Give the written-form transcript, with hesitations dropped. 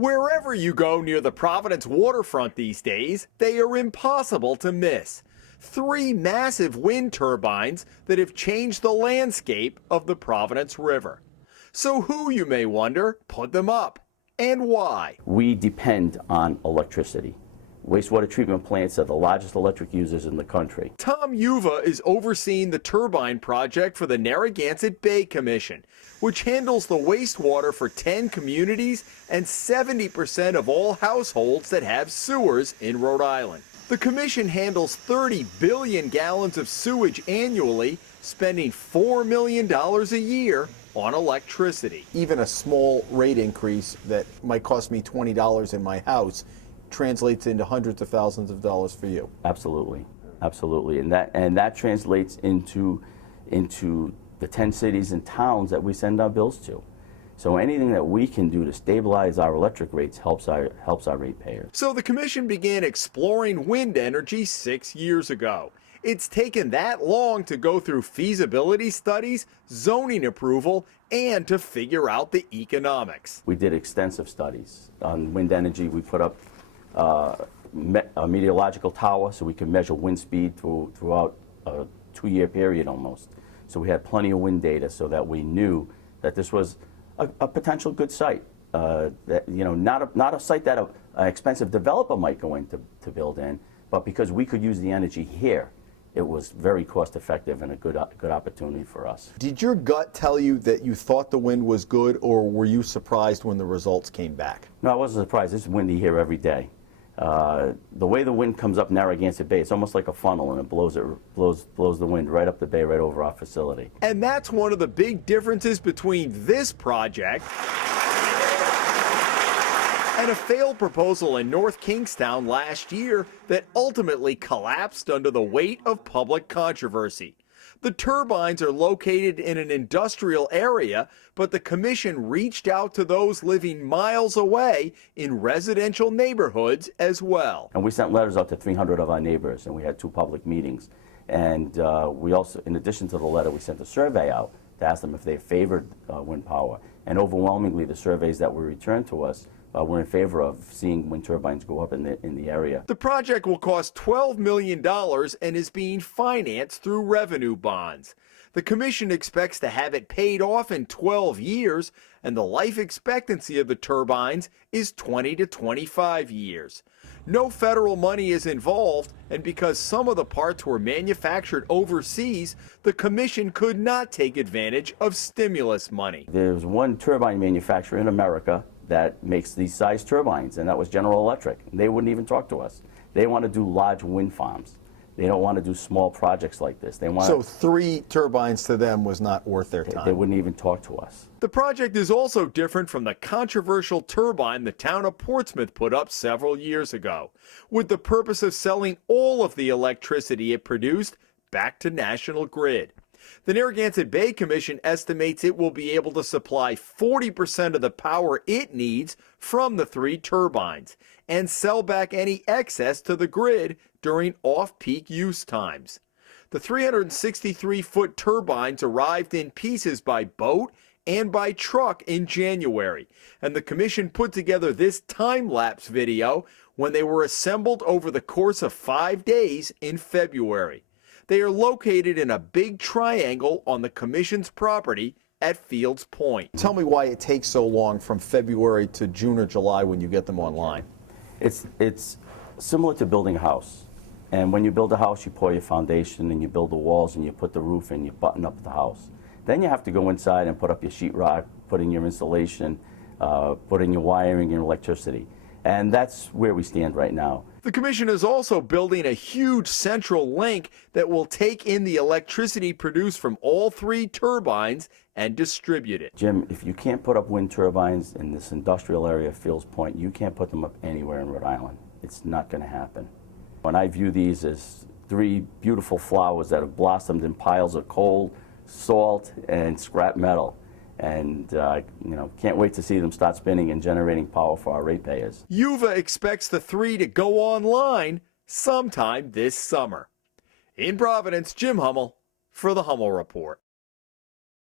Wherever you go near the Providence waterfront these days, they are impossible to miss. 3 massive wind turbines that have changed the landscape of the Providence River. So who, you may wonder, put them up and why? We depend on electricity. Wastewater treatment plants are the largest electric users in the country. Tom Yuva is overseeing the turbine project for the Narragansett Bay Commission, which handles the wastewater for 10 communities and 70% of all households that have sewers in Rhode Island. The commission handles 30 billion gallons of sewage annually, spending $4 million a year on electricity. Even a small rate increase that might cost me $20 in my house translates into hundreds of thousands of dollars for you. Absolutely, absolutely, and that translates into the 10 cities and towns that we send our bills to. So anything that we can do to stabilize our electric rates helps our ratepayers. So the commission began exploring wind energy 6 years ago. It's taken that long to go through feasibility studies, zoning approval, and to figure out the economics. We did extensive studies on wind energy. We put up a meteorological tower so we can measure wind speed throughout a 2-year period almost. So we had plenty of wind data so that we knew that this was a potential good site. That, you know, not a site that an expensive developer might go in to build in, but because we could use the energy here, it was very cost effective and a good opportunity for us. Did your gut tell you that you thought the wind was good, or were you surprised when the results came back? No, I wasn't surprised. It's windy here every day. The way the wind comes up Narragansett Bay, it's almost like a funnel, and it blows the wind right up the bay, right over our facility. And that's one of the big differences between this project and a failed proposal in North Kingstown last year that ultimately collapsed under the weight of public controversy. The turbines are located in an industrial area, but the commission reached out to those living miles away in residential neighborhoods as well. And we sent letters out to 300 of our neighbors, and we had 2 public meetings. And we also, in addition to the letter, we sent a survey out to ask them if they favored wind power. And overwhelmingly, the surveys that were returned to us we're in favor of seeing wind turbines go up in the area. The project will cost $12 million and is being financed through revenue bonds. The commission expects to have it paid off in 12 years, and the life expectancy of the turbines is 20 to 25 years. No federal money is involved, and because some of the parts were manufactured overseas, the commission could not take advantage of stimulus money. There's one turbine manufacturer in America that makes these size turbines, and that was General Electric. They wouldn't even talk to us. They want to do large wind farms. They don't want to do small projects like this. So 3 turbines to them was not worth their time. They wouldn't even talk to us. The project is also different from the controversial turbine the town of Portsmouth put up several years ago, with the purpose of selling all of the electricity it produced back to National Grid. The Narragansett Bay Commission estimates it will be able to supply 40% of the power it needs from the 3 turbines and sell back any excess to the grid during off-peak use times. The 363-foot turbines arrived in pieces by boat and by truck in January, and the commission put together this time-lapse video when they were assembled over the course of 5 days in February. They are located in a big triangle on the commission's property at Fields Point. Tell me why it takes so long from February to June or July when you get them online. It's similar to building a house. And when you build a house, you pour your foundation and you build the walls and you put the roof and you button up the house. Then you have to go inside and put up your sheetrock, put in your insulation, put in your wiring and electricity. And that's where we stand right now. The commission is also building a huge central link that will take in the electricity produced from all 3 turbines and distribute it. Jim, if you can't put up wind turbines in this industrial area of Fields Point, you can't put them up anywhere in Rhode Island. It's not going to happen. When I view these as 3 beautiful flowers that have blossomed in piles of coal, salt, and scrap metal. And, can't wait to see them start spinning and generating power for our ratepayers. Yuva expects the 3 to go online sometime this summer. In Providence, Jim Hummel for the Hummel Report.